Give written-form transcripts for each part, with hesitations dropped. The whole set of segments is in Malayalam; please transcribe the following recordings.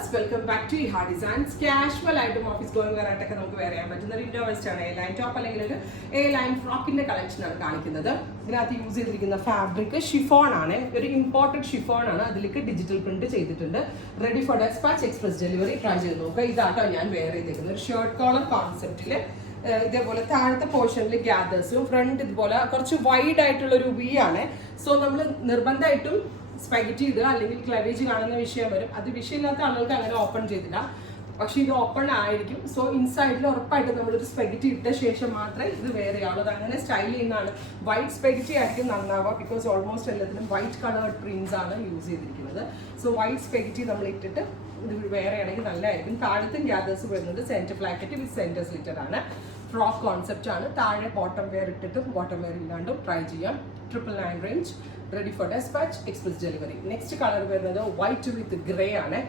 viewers, welcome back to Iha Designs. Casual item office going വരാട്ടൊക്കെ നമുക്ക് വെയർ ചെയ്യാൻ പറ്റുന്ന ഒരു ഇൻഡോ വെസ്റ്റ് ആണ്. A-line top അല്ലെങ്കിൽ ഒരു A-line ഫ്രോക്കിന്റെ കളക്ഷൻ ആണ് കാണിക്കുന്നത്. ഇതിനകത്ത് യൂസ് ചെയ്തിരിക്കുന്ന ഫാബ്രിക് ഷിഫോൺ ആണ്. ഒരു ഇമ്പോർട്ടഡ് ഷിഫോൺ ആണ്. അതിലേക്ക് ഡിജിറ്റൽ പ്രിന്റ് ചെയ്തിട്ടുണ്ട്. Ready for despatch, express delivery. Try ചെയ്ത് നോക്കുക. ഇതാട്ടോ ഞാൻ വെയർ ചെയ്തിരിക്കുന്നത്. ഒരു ഷർട്ട് കോളർ കോൺസെപ്റ്റില് ഇതേപോലെ താഴത്തെ പോർഷനിൽ ഗ്യാദേഴ്സും ഫ്രണ്ട് ഇതുപോലെ കുറച്ച് വൈഡ് ആയിട്ടുള്ള ഒരു വി ആണ്. സോ നമ്മൾ നിർബന്ധമായിട്ടും സ്പെഗറ്റി ഇടുക അല്ലെങ്കിൽ ക്ലവേജ് കാണുന്ന വിഷയം വരും. അത് വിഷയമില്ലാത്ത ആളുകൾക്ക് അങ്ങനെ ഓപ്പൺ ചെയ്തില്ല, പക്ഷെ ഇത് ഓപ്പൺ ആയിരിക്കും. സോ ഇൻസൈഡിൽ ഉറപ്പായിട്ട് നമ്മളൊരു സ്പെഗറ്റി ഇട്ട ശേഷം മാത്രമേ ഇത് വേറെ ആവുള്ളൂ. അത് അങ്ങനെ സ്റ്റൈൽ ചെയ്യുന്നതാണ്. വൈറ്റ് സ്പെഗറ്റി ആയിരിക്കും നന്നാവുക, ബിക്കോസ് ഓൾമോസ്റ്റ് എല്ലാത്തിനും വൈറ്റ് കളേർഡ് പ്രിന്റ്സ് ആണ് യൂസ് ചെയ്തിരിക്കുന്നത്. സോ വൈറ്റ് സ്പെഗറ്റി നമ്മൾ ഇട്ടിട്ട് ഇത് വേറെ ആണെങ്കിൽ നല്ലതായിരിക്കും. താഴത്തും ഗ്യാദേഴ്സ് വരുന്നത് centre placket with centre slitter ആണ്. ഫ്രോക്ക് കോൺസെപ്റ്റ് ആണ്. താഴെ ബോട്ടം വെയർ ഇട്ടിട്ടും ബോട്ടം വെയർ ഇല്ലാണ്ടും ട്രൈ ചെയ്യാം. 999 range, ready for despatch, express delivery. Next colour വരുന്നത് വൈറ്റ് വിത്ത് ഗ്രേ ആണ്.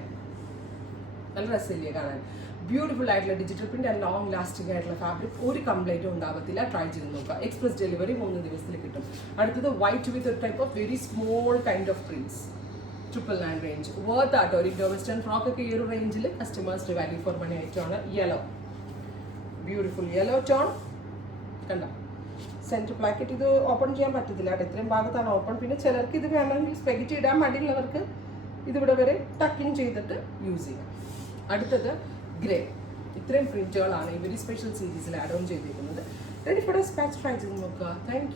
നല്ല രസമില്ലേ കാണാൻ? ബ്യൂട്ടിഫുൾ ആയിട്ടുള്ള digital print and long lasting ആയിട്ടുള്ള ഫാബ്രിക്. ഒരു കംപ്ലൈന്റും ഉണ്ടാകത്തില്ല. ട്രൈ ചെയ്ത് നോക്കുക. എക്സ്പ്രസ് ഡെലിവറി 3 ദിവസത്തിൽ കിട്ടും. അടുത്തത് വൈറ്റ് വിത്ത് ഒരു type of very small kind of prints. 999 range. Worth ആട്ടോ. ഒരു ഇൻഡോ വെസ്റ്റേൺ ഫ്രോക്ക് ഒക്കെ ഈ ഒരു റേഞ്ചിൽ കസ്റ്റമേഴ്സിന് വാല്യൂ ഫോർ മണി ആയിട്ടാണ്. യെല്ലോ, ബ്യൂട്ടിഫുൾ യെല്ലോ ടോൺ കണ്ടോ. സെൻറ്റർ പ്ലാക്കറ്റ് ഇത് ഓപ്പൺ ചെയ്യാൻ പറ്റത്തില്ല. ഇത്രയും ഭാഗത്താണ് ഓപ്പൺ. പിന്നെ ചിലർക്ക് ഇത് വേണമെങ്കിൽ സ്പെഗറ്റി ഇടാൻ മടിയുള്ളവർക്ക് ഇതിവിടെ വരെ ടക്കിങ് ചെയ്തിട്ട് യൂസ് ചെയ്യാം. അടുത്തത് ഗ്രേ. ഇത്രയും പ്രിന്റുകളാണ് ഈ വെരി സ്പെഷ്യൽ സീരീസിൽ ആഡ് ഓൺ ചെയ്തിരിക്കുന്നത്. Ready for despatch. ട്രൈ ചെയ്ത് നോക്കുക. Thank U.